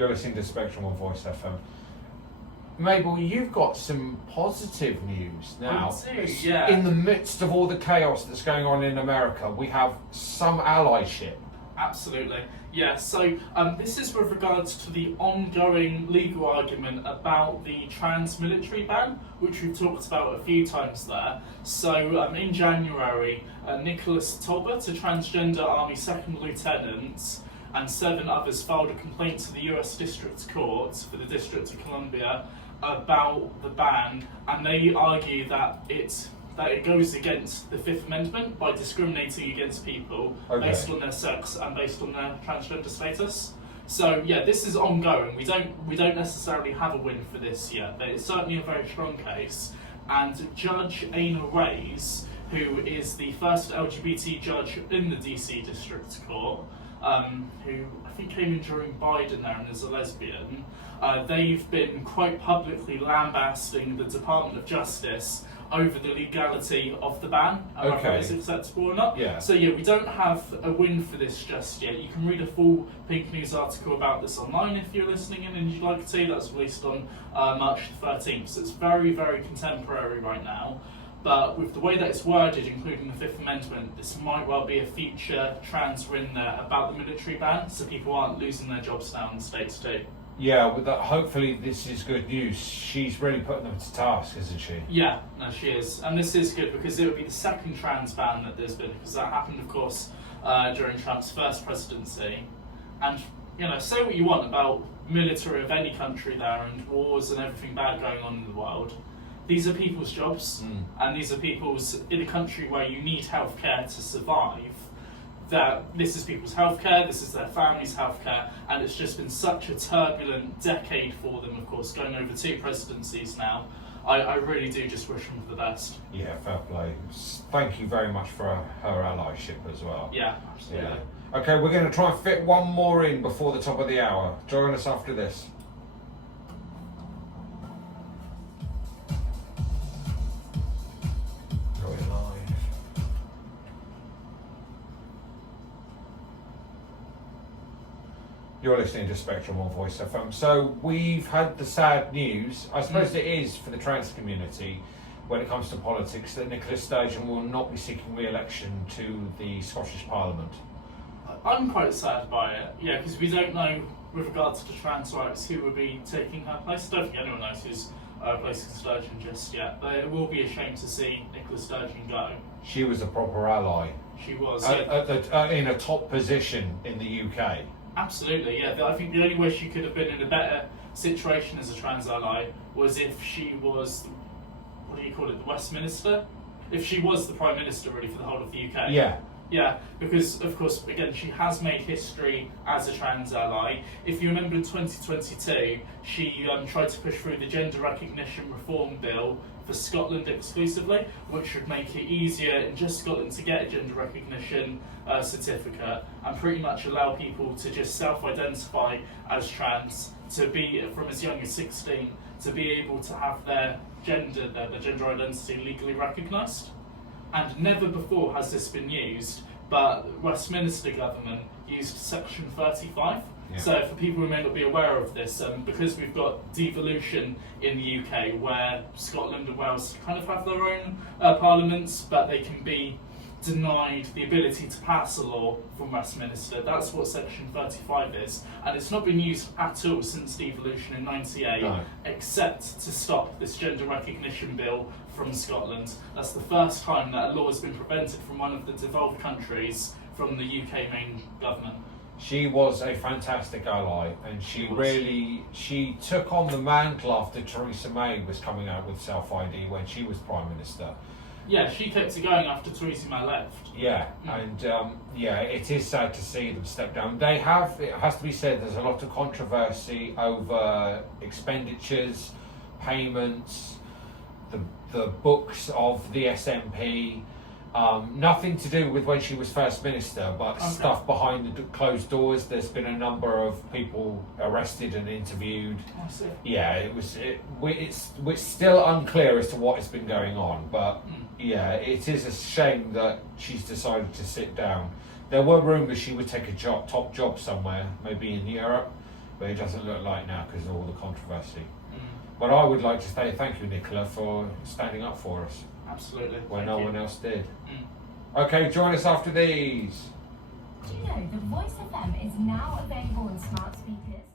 You're listening to Spectrum on Voice FM. Mabel, you've got some positive news now. I do, yeah. In the midst of all the chaos that's going on in America, we have some allyship. Absolutely. Yeah, so this is with regards to the ongoing legal argument about the trans military ban, which we've talked about a few times there. So in January, Nicholas Talbot, a transgender Army second lieutenant, and 7 others filed a complaint to the US District Court for the District of Columbia about the ban, and they argue that it goes against the Fifth Amendment by discriminating against people based on their sex and based on their transgender status. So yeah, this is ongoing. We don't necessarily have a win for this yet, but it's certainly a very strong case. And Judge Ana Reyes, who is the first LGBT judge in the DC District Court, who I think came in during Biden there and is a lesbian, they've been quite publicly lambasting the Department of Justice over the legality of the ban, and whether it's acceptable or not. Yeah. So yeah, we don't have a win for this just yet. You can read a full Pink News article about this online if you're listening in and you'd like to. That's released on March the 13th, so it's very, very contemporary right now. But with the way that it's worded, including the Fifth Amendment, this might well be a future trans win there about the military ban, so people aren't losing their jobs now in the States too. Yeah, with that, hopefully this is good news. She's really putting them to task, isn't she? Yeah, no, she is. And this is good because it would be the second trans ban that there's been, because that happened, of course, during Trump's first presidency. And, you know, say what you want about military of any country there and wars and everything bad going on in the world. These are people's jobs, and these are people's, in a country where you need healthcare to survive, that this is people's healthcare, this is their family's healthcare, and it's just been such a turbulent decade for them, of course, going over 2 presidencies now. I really do just wish them for the best. Yeah, fair play. Thank you very much for her allyship as well. Yeah, absolutely. Yeah. Okay, we're going to try and fit one more in before the top of the hour. Join us after this. You're listening to Spectrum on Voice FM. So we've had the sad news, I suppose it is for the trans community when it comes to politics, that Nicola Sturgeon will not be seeking re-election to the Scottish Parliament. I'm quite sad by it, yeah, because we don't know, with regards to trans rights, who will be taking her place. I don't think anyone knows who's replacing Sturgeon just yet, but it will be a shame to see Nicola Sturgeon go. She was a proper ally. She was. In a top position in the UK. Absolutely, yeah. I think the only way she could have been in a better situation as a trans ally was if she was, what do you call it, the Westminster? If she was the Prime Minister, really, for the whole of the UK. Yeah. Yeah, because, of course, again, she has made history as a trans ally. If you remember in 2022, she tried to push through the Gender Recognition Reform Bill for Scotland exclusively, which would make it easier in just Scotland to get a gender recognition certificate and pretty much allow people to just self-identify as trans, to be, from as young as 16, to be able to have their gender identity legally recognised. And never before has this been used, but Westminster government used Section 35. Yeah. So for people who may not be aware of this, because we've got devolution in the UK where Scotland and Wales kind of have their own parliaments, but they can be denied the ability to pass a law from Westminster. That's what Section 35 is, and it's not been used at all since devolution in '98, no, except to stop this gender recognition bill from Scotland. That's the first time that a law has been prevented from one of the devolved countries from the UK main government. She was a fantastic ally, and she took on the mantle after Theresa May was coming out with self-ID when she was Prime Minister. Yeah, she kept it going after Theresa May left. Yeah, and it is sad to see them step down. They have, it has to be said, there's a lot of controversy over expenditures, payments, the books of the SNP. Nothing to do with when she was First Minister, but stuff behind the closed doors. There's been a number of people arrested and interviewed. I see. Yeah, it's still unclear as to what has been going on, but yeah, it is a shame that she's decided to sit down. There were rumours she would take a top job somewhere, maybe in Europe, but it doesn't look like now because of all the controversy. Mm. But I would like to say thank you, Nicola, for standing up for us Absolutely. when no one else did. Mm. Okay, join us after these. Do you know the Voice FM is now available on smart speakers?